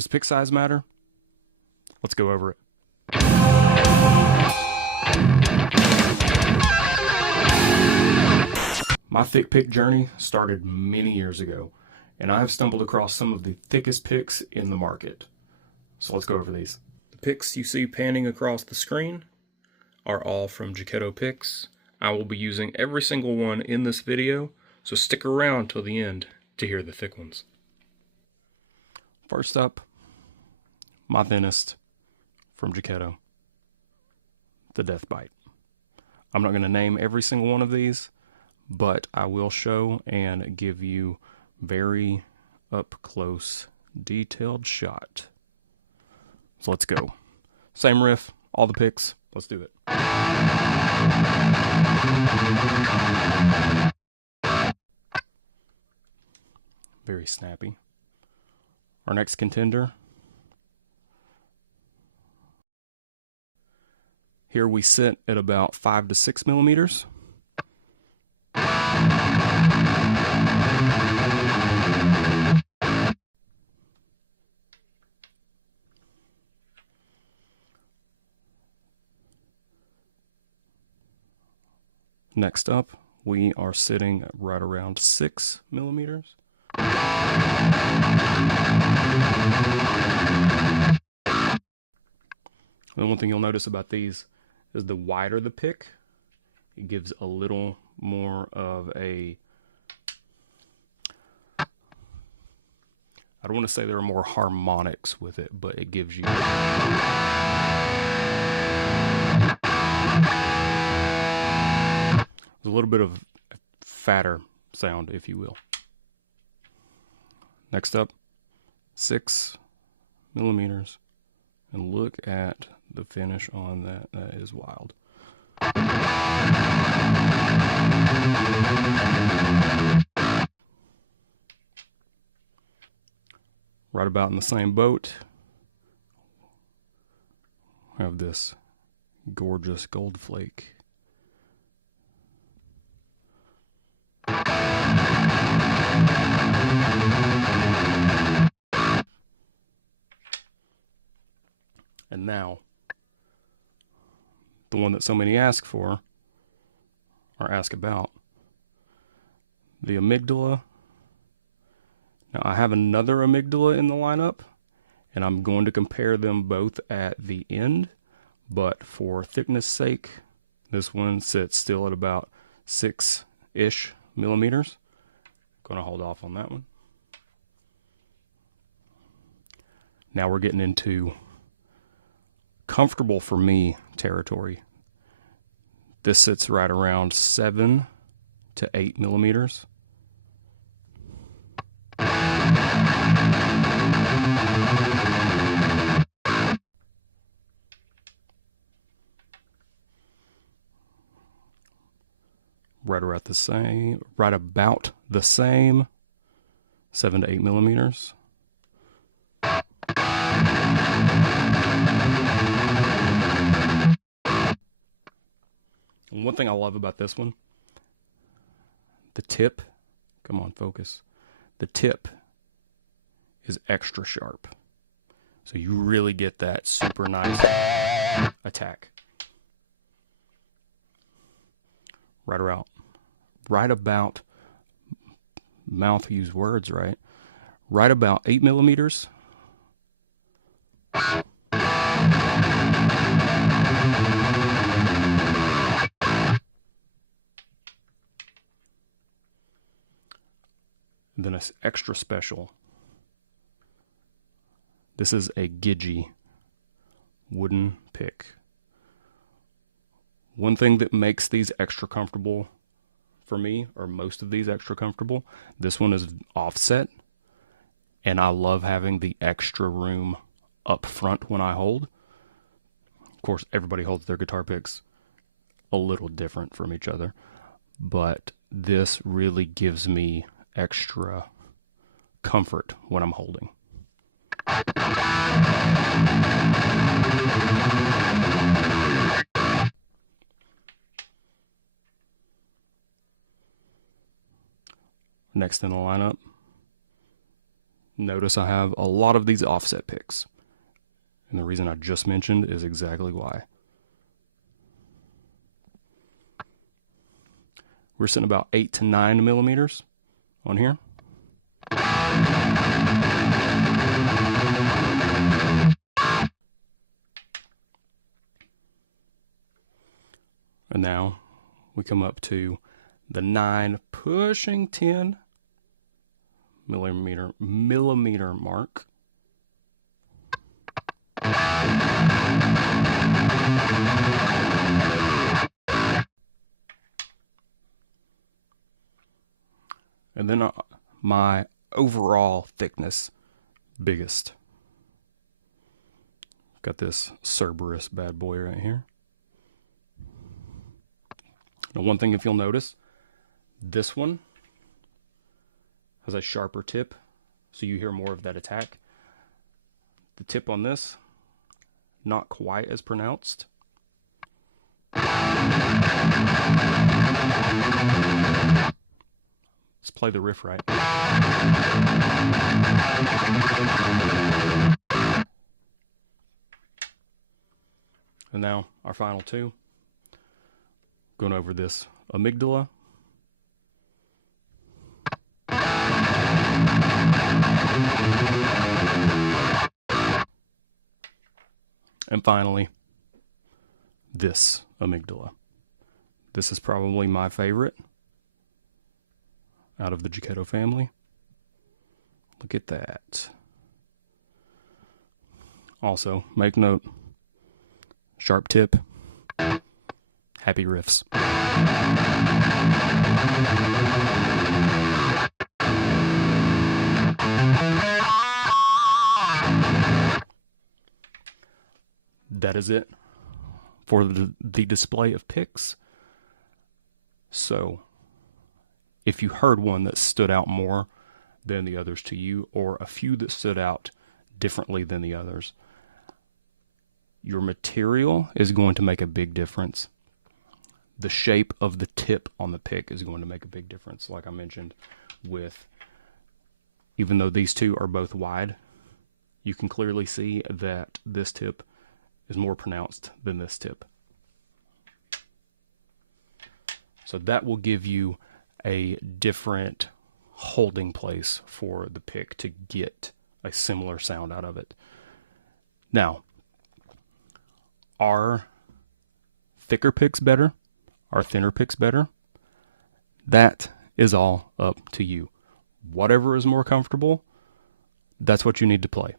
Does pick size matter? Let's go over it. My thick pick journey started many years ago, and I have stumbled across some of the thickest picks in the market. So let's go over these. The picks you see panning across the screen are all from Jaketto Picks. I will be using every single one in this video, so stick around till the end to hear the thick ones. First up, my thinnest from Jaketto, the Death Bite. I'm not going to name every single one of these, but I will show and give you very up close, detailed shot. So let's go. Same riff, all the picks. Let's do it. Very snappy. Our next contender. Here we sit at about 5 to 6 millimeters. Next up, we are sitting right around 6 millimeters. And one thing you'll notice about these is the wider the pick, it gives a little more of a, I don't want to say there are more harmonics with it, but it gives you a little bit of fatter sound, if you will. Next up, 6 millimeters. And look at the finish on that. That is wild. Right about in the same boat, I have this gorgeous gold flake. And now, the one that so many ask for, or ask about, the amygdala. Now I have another amygdala in the lineup, and I'm going to compare them both at the end, but for thickness sake, this one sits still at about 6-ish millimeters. Gonna hold off on that one. Now we're getting into comfortable for me territory. This sits right around 7 to 8 millimeters. Right about the same, 7 to 8 millimeters. And one thing I love about this one, the tip, come on, focus. The tip is extra sharp. So you really get that super nice attack. Right about, mouth use words, right? Right about 8 millimeters. And then it's extra special. This is a Gidgee wooden pick. One thing that makes these extra comfortable for me, or most of these extra comfortable, this one is offset, and I love having the extra room up front when I hold. Of course, everybody holds their guitar picks a little different from each other, but this really gives me extra comfort when I'm holding. Next in the lineup, Notice I have a lot of these offset picks. And the reason I just mentioned is exactly why. We're sitting about 8 to 9 millimeters on here. And now we come up to the 9 pushing 10 millimeter mark. And then my overall thickness, biggest. Got this Cerberus bad boy right here. Now, one thing if you'll notice, this one has a sharper tip, so you hear more of that attack. The tip on this, not quite as pronounced. Let's play the riff right. And now our final two. Going over this amygdala. And finally, this amygdala. This is probably my favorite out of the Jaketto family. Look at that. Also, make note, sharp tip, happy riffs. That is it for the display of picks. So, if you heard one that stood out more than the others to you, or a few that stood out differently than the others, your material is going to make a big difference. The shape of the tip on the pick is going to make a big difference. Like I mentioned, with even though these two are both wide, you can clearly see that this tip is more pronounced than this tip. So that will give you a different holding place for the pick to get a similar sound out of it. Now, are thicker picks better? Are thinner picks better? That is all up to you. Whatever is more comfortable, that's what you need to play.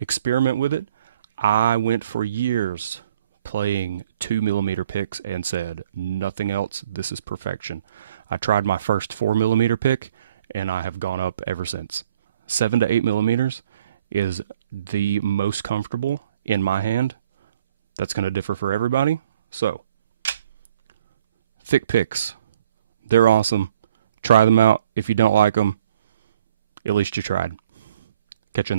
Experiment with it. I went for years playing 2mm picks and said, nothing else, this is perfection. I tried my first 4mm pick and I have gone up ever since. 7 to 8mm is the most comfortable in my hand. That's going to differ for everybody. So, thick picks, they're awesome. Try them out. If you don't like them, at least you tried. Catch you in the